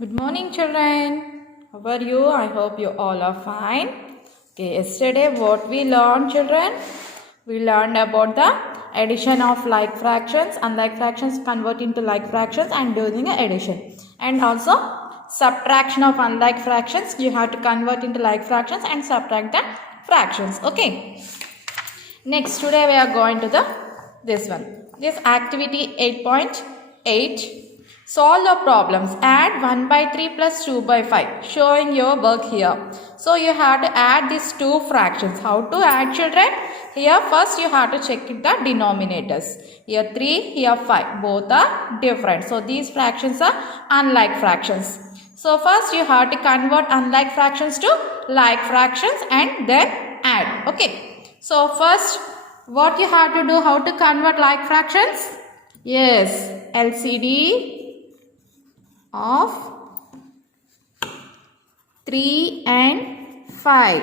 Good morning, children. How are you? I hope you all are fine. Okay, yesterday what we learned, children? We learned about the addition of like fractions, unlike fractions convert into like fractions and doing addition. And also subtraction of unlike fractions. You have to convert into like fractions and subtract the fractions. Okay. Next, today we are going to this one. This activity 8.8. Solve the problems. Add 1 by 3 plus 2 by 5. Showing your work here. So you have to add these two fractions. How to add, children? Here first you have to check the denominators. Here 3, here 5. Both are different. So these fractions are unlike fractions. So first you have to convert unlike fractions to like fractions and then add. Okay. So first what you have to do, how to convert like fractions? Yes, LCD of 3 and 5.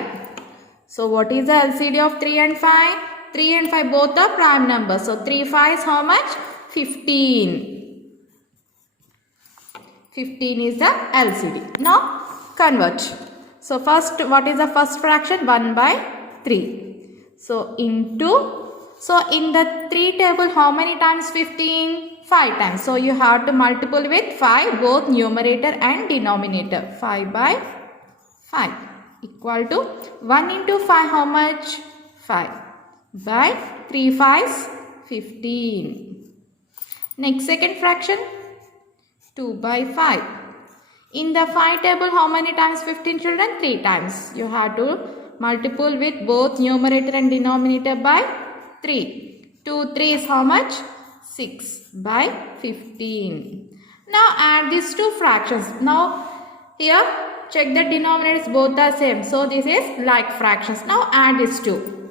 So what is the LCD of 3 and 5? 3 and 5 both are prime numbers. So 3 5 is how much? 15. 15 is the LCD. Now convert. So first, what is the first fraction? 1 by 3. So into, so in the 3 table, how many times 15? 5 times. So you have to multiple with 5, both numerator and denominator. 5 by 5 equal to 1 into 5, how much? 5 by 3 5s 15. Next, second fraction, 2 by 5. In the 5 table, how many times 15, children? 3 times. You have to multiple with both numerator and denominator by 3. 2 3 is how much? 6 by 15. Now add these two fractions. Now here check the denominators, both are same. So this is like fractions. Now add these two.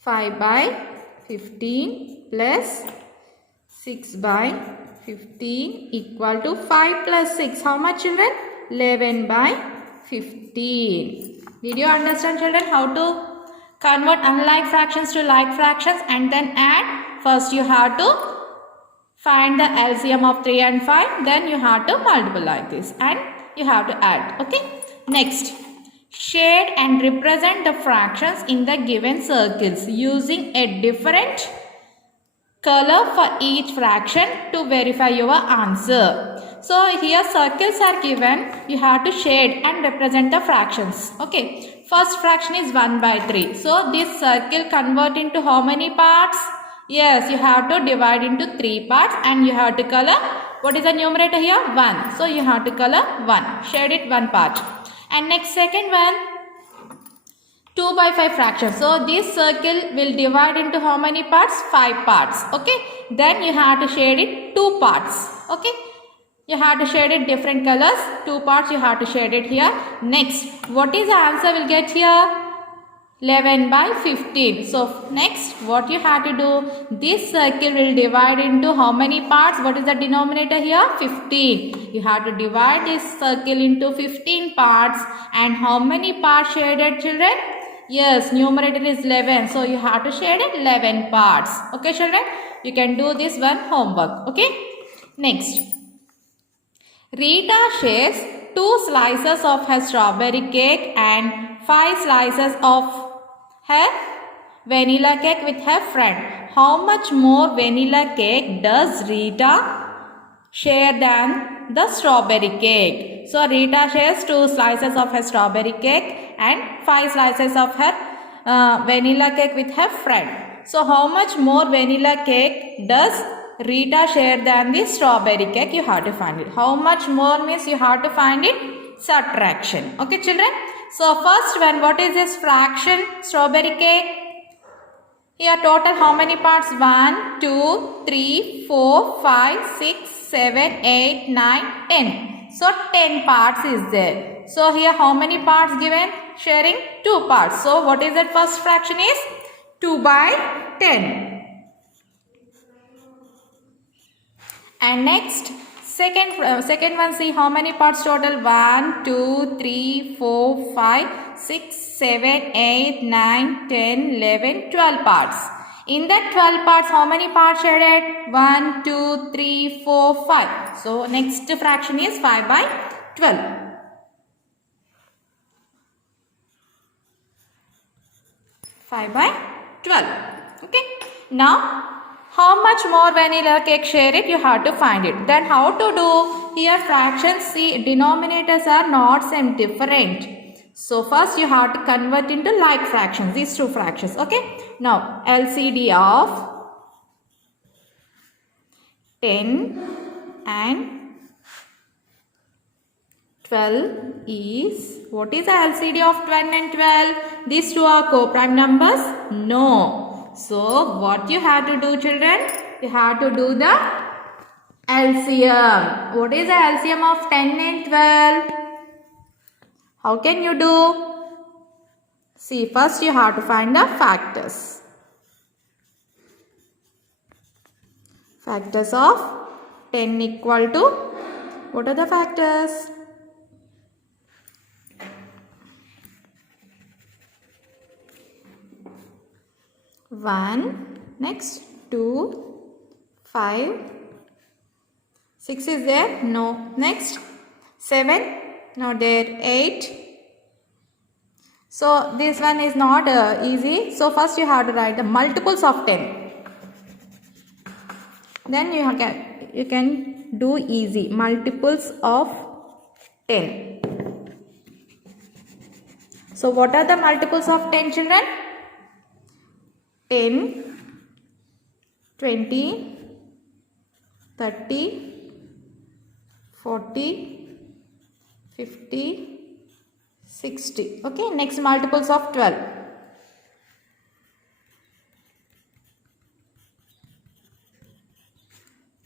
5 by 15 plus 6 by 15 equal to 5 plus 6. How much, children? 11 by 15. Did you understand, children, how to convert unlike fractions to like fractions and then add? First you have to find the LCM of 3 and 5. Then you have to multiply like this and you have to add. Okay. Next, shade and represent the fractions in the given circles using a different color for each fraction to verify your answer. So here circles are given. You have to shade and represent the fractions. Okay. First fraction is 1 by 3. So this circle convert into how many parts? Yes, you have to divide into 3 parts and you have to color. What is the numerator here? 1. So you have to color 1. Shade it 1 part. And next, second one, 2 by 5 fraction. So this circle will divide into how many parts? 5 parts. Okay. Then you have to shade it 2 parts. Okay. You have to shade it different colors. 2 parts you have to shade it here. Next, what is the answer we'll get here? 11 by 15. So next, what you have to do? This circle will divide into how many parts? What is the denominator here? 15. You have to divide this circle into 15 parts. And how many parts shaded, children? Yes, numerator is 11. So you have to shade it 11 parts. Okay, children? You can do this one homework. Okay? Next. Rita shares 2 slices of her strawberry cake and 5 slices of her vanilla cake with her friend. How much more vanilla cake does Rita share than the strawberry cake? So Rita shares 2 slices of her strawberry cake and 5 slices of her vanilla cake with her friend. So how much more vanilla cake does Rita share than the strawberry cake? You have to find it. How much more means you have to find it? Subtraction. Okay, children? So first one, what is this fraction? Strawberry cake. Here total how many parts? 1, 2, 3, 4, 5, 6, 7, 8, 9, 10. So 10 parts is there. So here how many parts given? Sharing 2 parts. So what is that first fraction is? 2 by 10. And next, second one, see how many parts total? 1, 2, 3, 4, 5, 6, 7, 8, 9, 10, 11, 12 parts. In that 12 parts, how many parts shaded? 1, 2, 3, 4, 5. So next fraction is 5 by 12. 5 by 12. Okay. Now, how much more vanilla cake shaded? You have to find it. Then how to do? Here fractions, see, denominators are not same, different. So first you have to convert into like fractions, these two fractions. Okay. Now LCD of 10 and 12 is, what is the LCD of 10 and 12? These two are co-prime numbers? No. So what you have to do, children? You have to do the LCM. What is the LCM of 10 and 12? How can you do? See, first you have to find the factors. Factors of 10 equal to, what are the factors? 1, next 2, 5, 6 is there? No. Next 7, not there, 8. So this one is not easy. So first you have to write the multiples of 10. Then you can do easy. Multiples of 10. So what are the multiples of 10, children? 10, 20, 30, 40, 50, 60. Okay, next multiples of 12.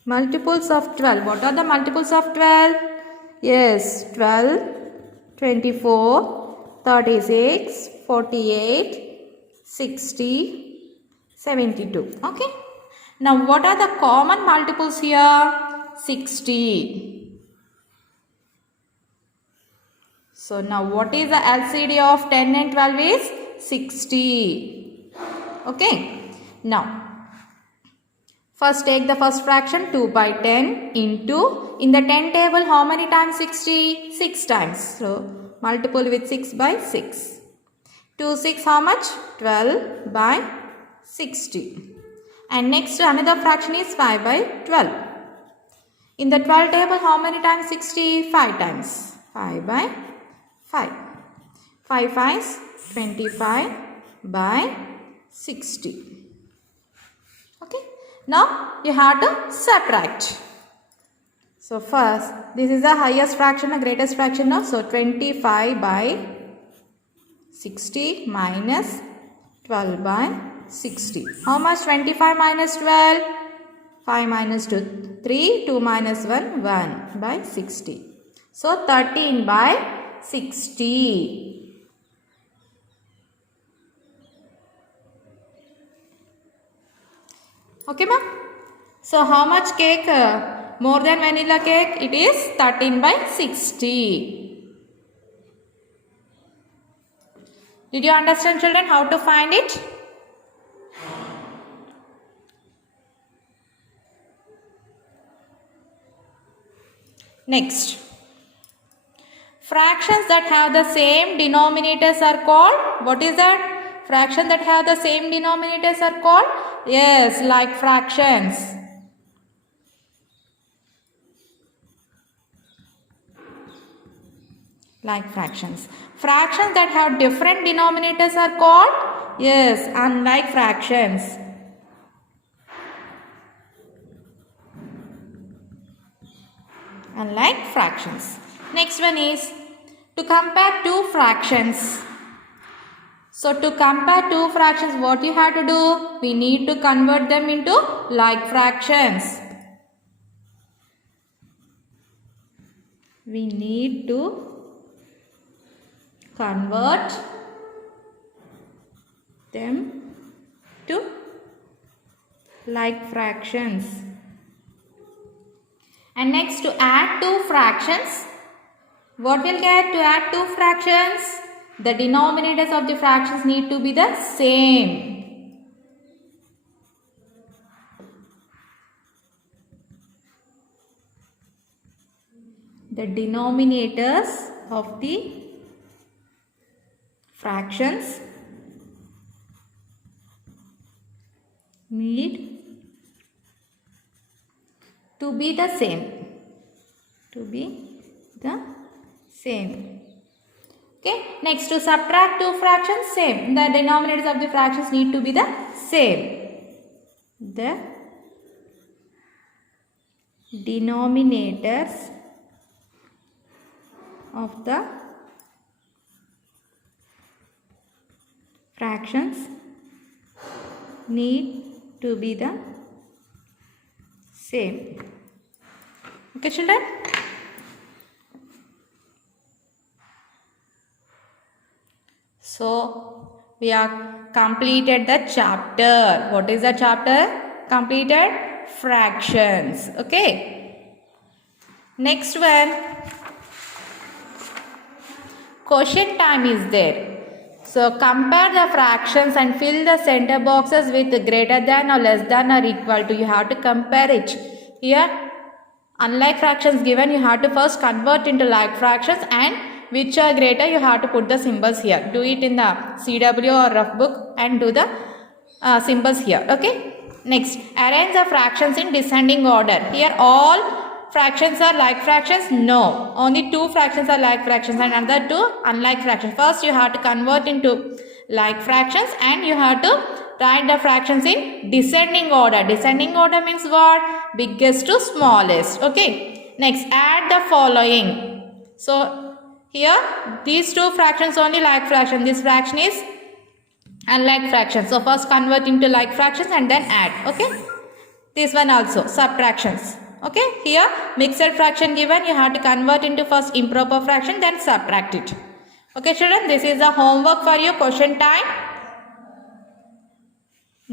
Multiples of 12. What are the multiples of 12? Yes, 12, 24, 36, 48, 60, 72. Okay. Now what are the common multiples here? 60. So now what is the LCD of 10 and 12 is? 60. Okay. Now first take the first fraction 2 by 10 into, in the 10 table how many times 60? 6 times. So multiple with 6 by 6. 2 6 how much? 12 by 60. And next another fraction is 5 by 12. In the 12 table how many times 60? 5 times. 5 by 5. 5 5s 25 by 60. Okay. Now you have to subtract. So first this is the highest fraction, the greatest fraction now. So 25 by 60 minus 12 by 60. How much? 25 minus 12? 5 minus 2, 3, 2 minus 1, 1 by 60. So 13 by 60. Okay, ma'am? So how much cake? More than vanilla cake? It is 13 by 60. Did you understand, children, how to find it? Next, fractions that have the same denominators are called, what is that? Fractions that have the same denominators are called, yes, like fractions. Like fractions. Fractions that have different denominators are called, yes, unlike fractions. Unlike fractions. Next one is to compare two fractions. So to compare two fractions, what you have to do? We need to convert them into like fractions. We need to convert them to like fractions. And next, to add two fractions, what we'll get to add two fractions? The denominators of the fractions need to be the same. the denominators of the fractions need to be the same. Okay, next to subtract two fractions, same. The denominators of the fractions need to be the same. The denominators of the fractions need to be the same. Okay, children? So, we are completed the chapter. What is the chapter? Completed fractions. Okay. Next one. Question time is there. So, compare the fractions and fill the center boxes with greater than or less than or equal to. You have to compare it. Here, unlike fractions given, you have to first convert into like fractions, and which are greater, you have to put the symbols here. Do it in the CW or rough book and do the symbols here. Okay. Next, arrange the fractions in descending order. Here all fractions are like fractions? No. Only two fractions are like fractions and another two unlike fractions. First you have to convert into like fractions and you have to write the fractions in descending order. Descending order means what? Biggest to smallest. Okay. Next, add the following. So, here these two fractions only like fraction. This fraction is unlike fraction. So, first convert into like fractions and then add. Okay. This one also subtractions. Okay. Here mixed fraction given. You have to convert into first improper fraction then subtract it. Okay children. This is the homework for you. Question time.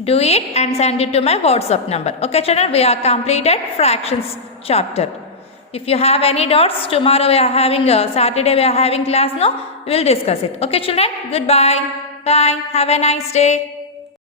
Do it and send it to my WhatsApp number. Okay children. We are completed fractions chapter. If you have any doubts, tomorrow we are having Saturday we are having class. No, we will discuss it. Okay children. Goodbye. Bye. Have a nice day.